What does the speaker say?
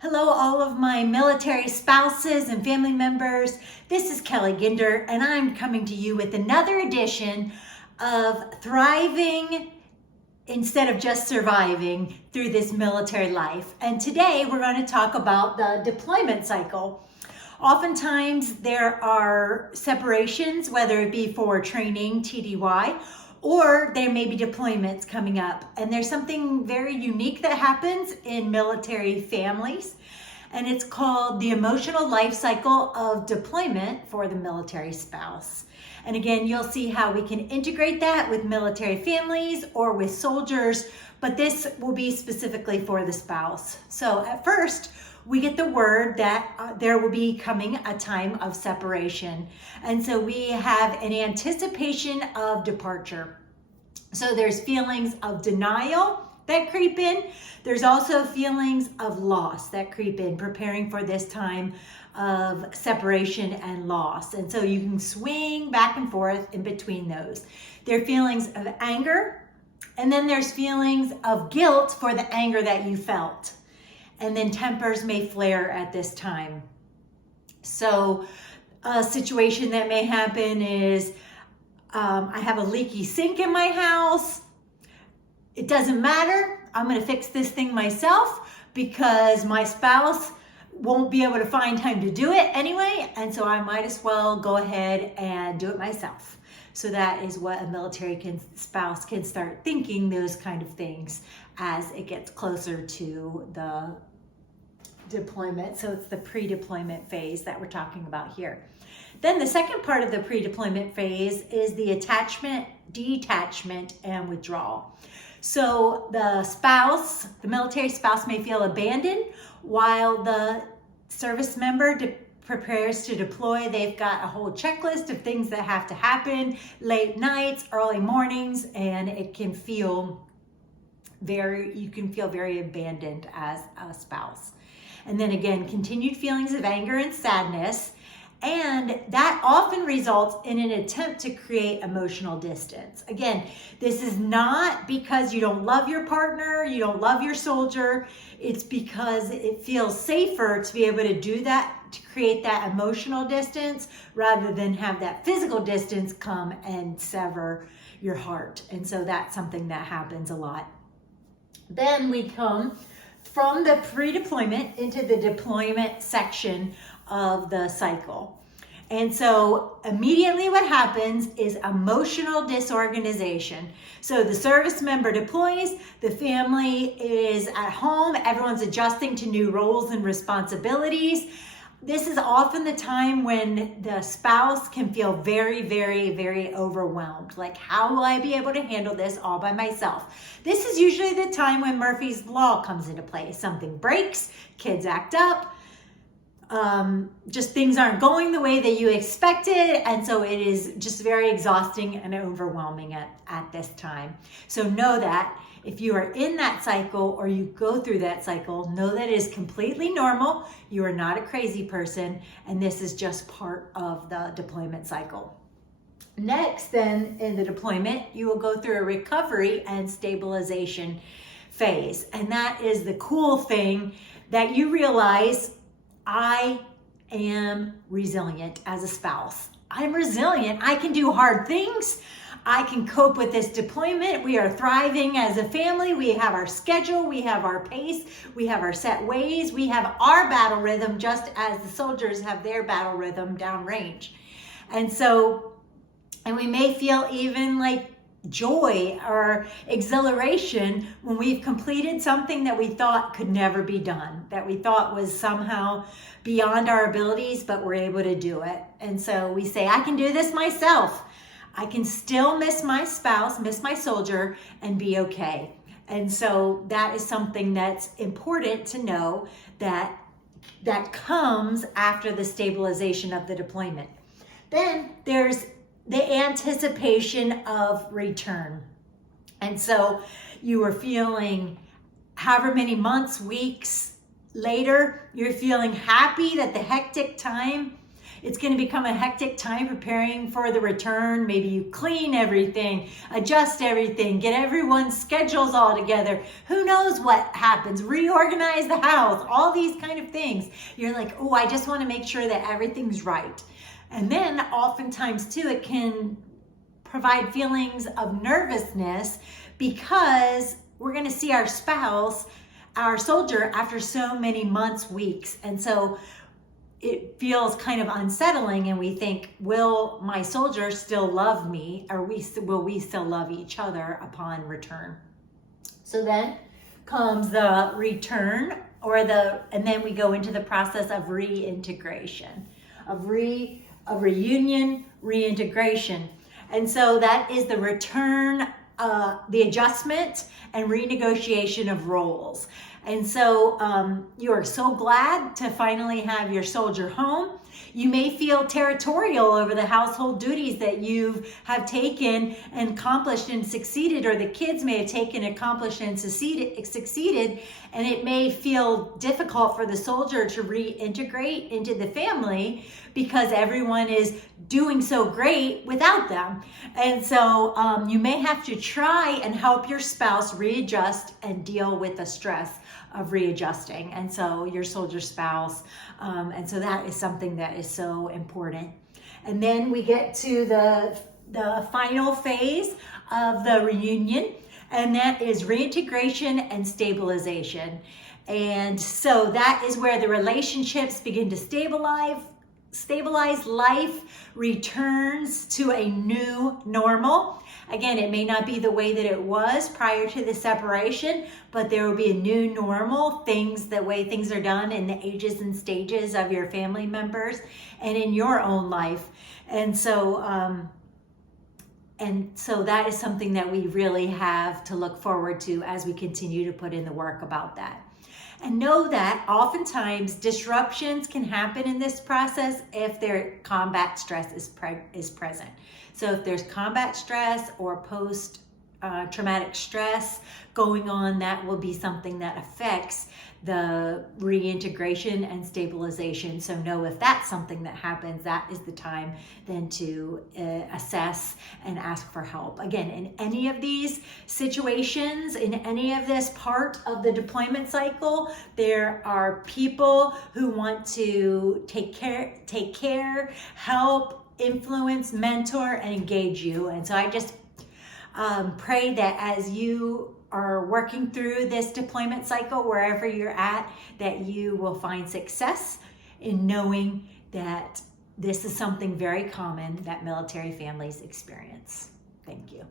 Hello, all of my military spouses and family members. This is Kelly Ginder, and I'm coming to you with another edition of Thriving instead of just surviving through this military life. And today we're going to talk about the deployment cycle. Oftentimes there are separations, whether it be for training, TDY, or there may be deployments coming up. And there's something very unique that happens in military families, and it's called the emotional life cycle of deployment for the military spouse. And again, you'll see how we can integrate that with military families or with soldiers, but this will be specifically for the spouse. So at first, we get the word that there will be coming a time of separation. And so we have an anticipation of departure. So there's feelings of denial that creep in. There's also feelings of loss that creep in, preparing for this time of separation and loss. And so you can swing back and forth in between those. There are feelings of anger, and then there's feelings of guilt for the anger that you felt. And then tempers may flare at this time. So a situation that may happen is, I have a leaky sink in my house. It doesn't matter. I'm going to fix this thing myself because my spouse won't be able to find time to do it anyway. And so I might as well go ahead and do it myself. So that is what a military spouse can start thinking, those kind of things, as it gets closer to the deployment. So it's the pre-deployment phase that we're talking about here. Then the second part of the pre-deployment phase is the attachment, detachment, and withdrawal. So the spouse, the military spouse, may feel abandoned while the service member prepares to deploy. They've got a whole checklist of things that have to happen, late nights, early mornings, and it can feel you can feel very abandoned as a spouse. And then again, continued feelings of anger and sadness. And that often results in an attempt to create emotional distance. Again, this is not because you don't love your partner, you don't love your soldier. It's because it feels safer to be able to do that, to create that emotional distance, rather than have that physical distance come and sever your heart. And so that's something that happens a lot. Then we come from the pre-deployment into the deployment section of the cycle. And so immediately what happens is emotional disorganization. So the service member deploys, the family is at home, everyone's adjusting to new roles and responsibilities. This is often the time when the spouse can feel very, very, very overwhelmed. Like, how will I be able to handle this all by myself? This is usually the time when Murphy's Law comes into play. Something breaks, kids act up, just things aren't going the way that you expected. And so it is just very exhausting and overwhelming at this time. So know that if you are in that cycle or you go through that cycle, know that it is completely normal. You are not a crazy person, and this is just part of the deployment cycle. Next, then, in the deployment, you will go through a recovery and stabilization phase. And that is the cool thing that you realize, I am resilient as a spouse. I'm resilient. I can do hard things. I can cope with this deployment. We are thriving as a family. We have our schedule. We have our pace. We have our set ways. We have our battle rhythm, just as the soldiers have their battle rhythm downrange. And we may feel even like joy or exhilaration when we've completed something that we thought could never be done, that we thought was somehow beyond our abilities, but we're able to do it. And so we say, I can do this myself. I can still miss my spouse, miss my soldier, and be okay. And so that is something that's important to know that comes after the stabilization of the deployment. Then there's the anticipation of return. And so you are feeling however many months, weeks later, you're feeling happy that the hectic time It's going to become a hectic time preparing for the return. Maybe you clean everything, adjust everything, get everyone's schedules all together. Who knows what happens? Reorganize the house, all these kind of things. You're like, oh, I just want to make sure that everything's right. And then oftentimes too, it can provide feelings of nervousness because we're going to see our spouse, our soldier, after so many months, weeks. And so it feels kind of unsettling, and we think, will my soldier still love me, or will we still love each other upon return? So then comes the return, and then we go into the process of reintegration, of reunion, reintegration. And so that is the return, the adjustment and renegotiation of roles. And so you are so glad to finally have your soldier home. You may feel territorial over the household duties that you have taken and accomplished and succeeded, or the kids may have taken, accomplished, and succeeded, and it may feel difficult for the soldier to reintegrate into the family because everyone is doing so great without them. And so you may have to try and help your spouse readjust and deal with the stress of readjusting. And so your soldier spouse, and so that is something that is so important. And then we get to the final phase of the reunion, and that is reintegration and stabilization. And so that is where the relationships begin to stabilize, life returns to a new normal. Again, it may not be the way that it was prior to the separation, but there will be a new normal, the way things are done in the ages and stages of your family members and in your own life. And so that is something that we really have to look forward to as we continue to put in the work about that. And know that oftentimes disruptions can happen in this process if their combat stress is present. So if there's combat stress or post-traumatic stress going on, that will be something that affects the reintegration and stabilization. So know if that's something that happens, that is the time then to assess and ask for help. Again, in any of these situations, in any of this part of the deployment cycle, there are people who want to take care, help, influence, mentor, and engage you. And so I just pray that as you are working through this deployment cycle, wherever you're at, that you will find success in knowing that this is something very common that military families experience. Thank you.